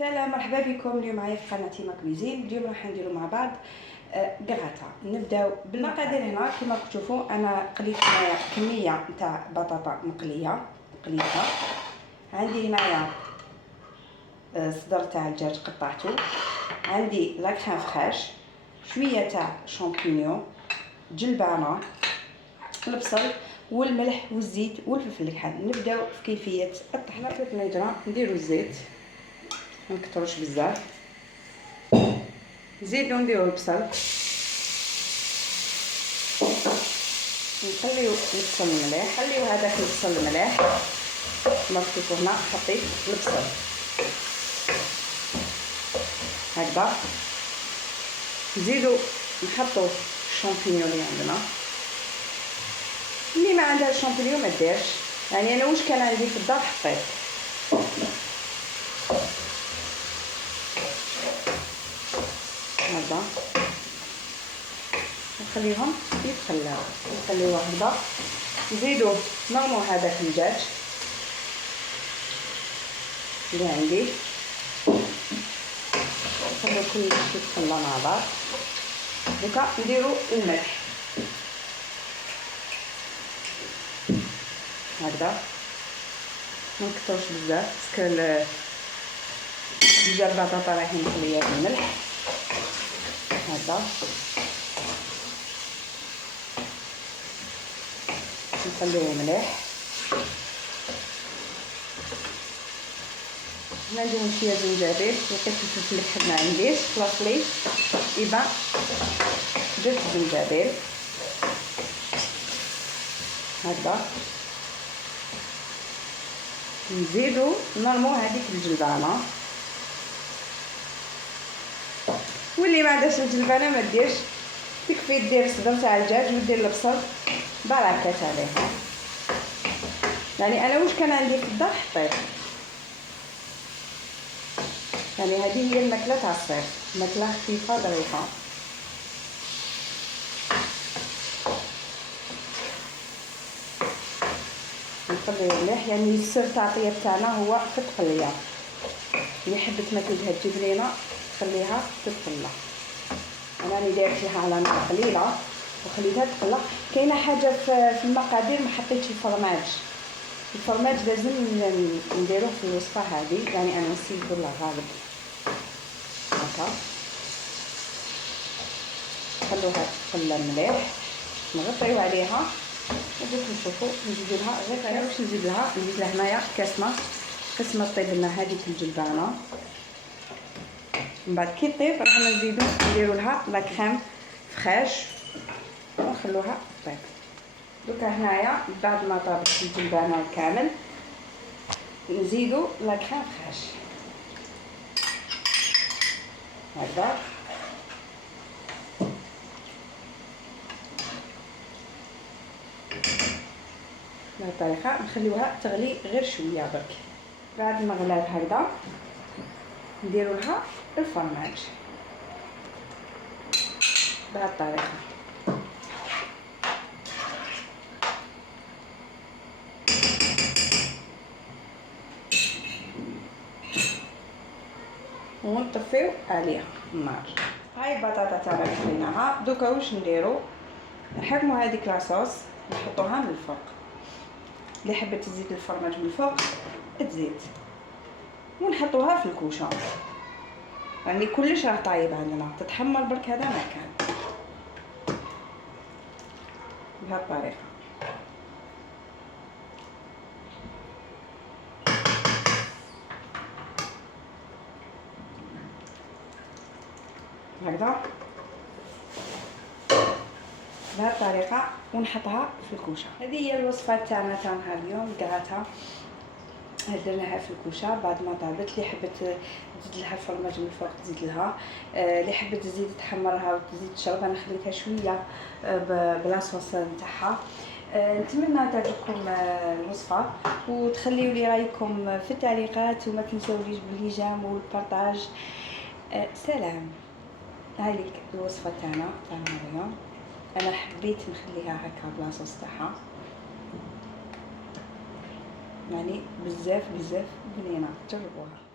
سلام، مرحبا بكم. اليوم معايا في قناتي ماكويزين. اليوم راح نديرو مع بعض كغاتا. نبداو بالمقادير. هنا كما تشوفوا انا قليت هنايا كميه نتاع بطاطا مقليه قليتها. عندي هنايا صدر تاع الدجاج قطعته، عندي لا كريم فريش، شويه تاع شامبينيون، جلبانه، البصل والملح والزيت والفلفل الحار. نبداو في كيفيه الطحنه. في الفنيجره نديرو الزيت، ما نكثروش بزاف، نزيدو نديرو البصل، نخليو البصل مليح، نخليو هذاك البصل مليح كما تشوفوا. هنا حطيت البصل هكذا. نزيدو نحطو الشامبينيون اللي عندنا. اللي ما عندها الشامبينيون ما ديرش، يعني انا واش كان عندي في الدار حطيت. هذا نخليهم يتخلاو، نخليوه هكذا. نزيدو نرمو هذاك الدجاج اللي عندي، نخليو كلشي يتخلى مع بعض. دوكا نديرو الملح هكذا، ما نكثروش بزاف باسكو الدجاج البطاطا رايحين مخليه بالملح هذا. نخليوه مليح. هنا نديرو شويه زنجبيل، لقيت الفلفل الحار ما عنديش فلاصلي، اذا درت الزنجبيل هكذا. نزيدو نرمو هذيك الجلبانه، واللي ما عندهاش الجلبانه ما ديرش، تكفي دير صدر تاع الدجاج ودير البصل بركات عليها. يعني انا واش كان عندي في الدار حطيت. يعني هذه هي الماكله تاع الصيف، ماكله خفيفه ظريفه. نخليو مليح، يعني السر تاع الطياب تاعنا هو في التقليه. اللي حبت ما تجيها تجيب لينا خليها تتقلى. انا اللي درت لها على نار قليله وخليتها تقلى. كاينه حاجه في المقادير ما حطيتش الفرماج. الفرماج لازم نديروه في الوصفه هذه، يعني انا نسيت والله غالب هكا. خلوها تقلى مليح، نغطيو عليها ودوك نشوفوا نزيدو لها غير انا واش نزيد لها. نزيد لها هنايا كاسمه طيب لنا هذيك الجلبانه. من بعد كي طيب راح نزيدو نديرو لها لا كريم فريش ونخلوها طيب. دوكا هنايا بعد ما طابت الجلبانه كامل نزيدو لا كريم فريش هكذا. بهذه الطريقه نخليوها تغلي غير شويه برك. بعد ما غلات هكذا نديرو لها الفرماج بهذه الطريقه. ونطفيو عليها النار. هاي البطاطا تاعنا خليناها. دوكا واش نديرو؟ نحكمو هذيك لاصوص نحطوها من الفوق. اللي حبت تزيد الفرماج من الفوق تزيد، ونحطوها في الكوشه. يعني كلش راه طايب عندنا، تتحمر برك هذا مكان بهذه الطريقه. هكذا بهذه الطريقه ونحطها في الكوشه. هذه هي الوصفه تاعنا تاع نهار اليوم، كغاتا درناها في الكوشه بعد ما طابت. اللي حبت تزيد لها الفرماج من الفوق تزيد لها، اللي حبت تزيد تحمرها وتزيد تشرب. انا خليتها شويه بلاصوص نتاعها. نتمنى تعجبكم الوصفه، وتخليوا لي رايكم في التعليقات، وما تنساوليش بالاعجاب والبارطاج. سلام. هاي الوصفه تاعنا تاع اليوم. انا حبيت نخليها هكا بلاصوص تاعها، يعني بزاف بنينه. جربوها.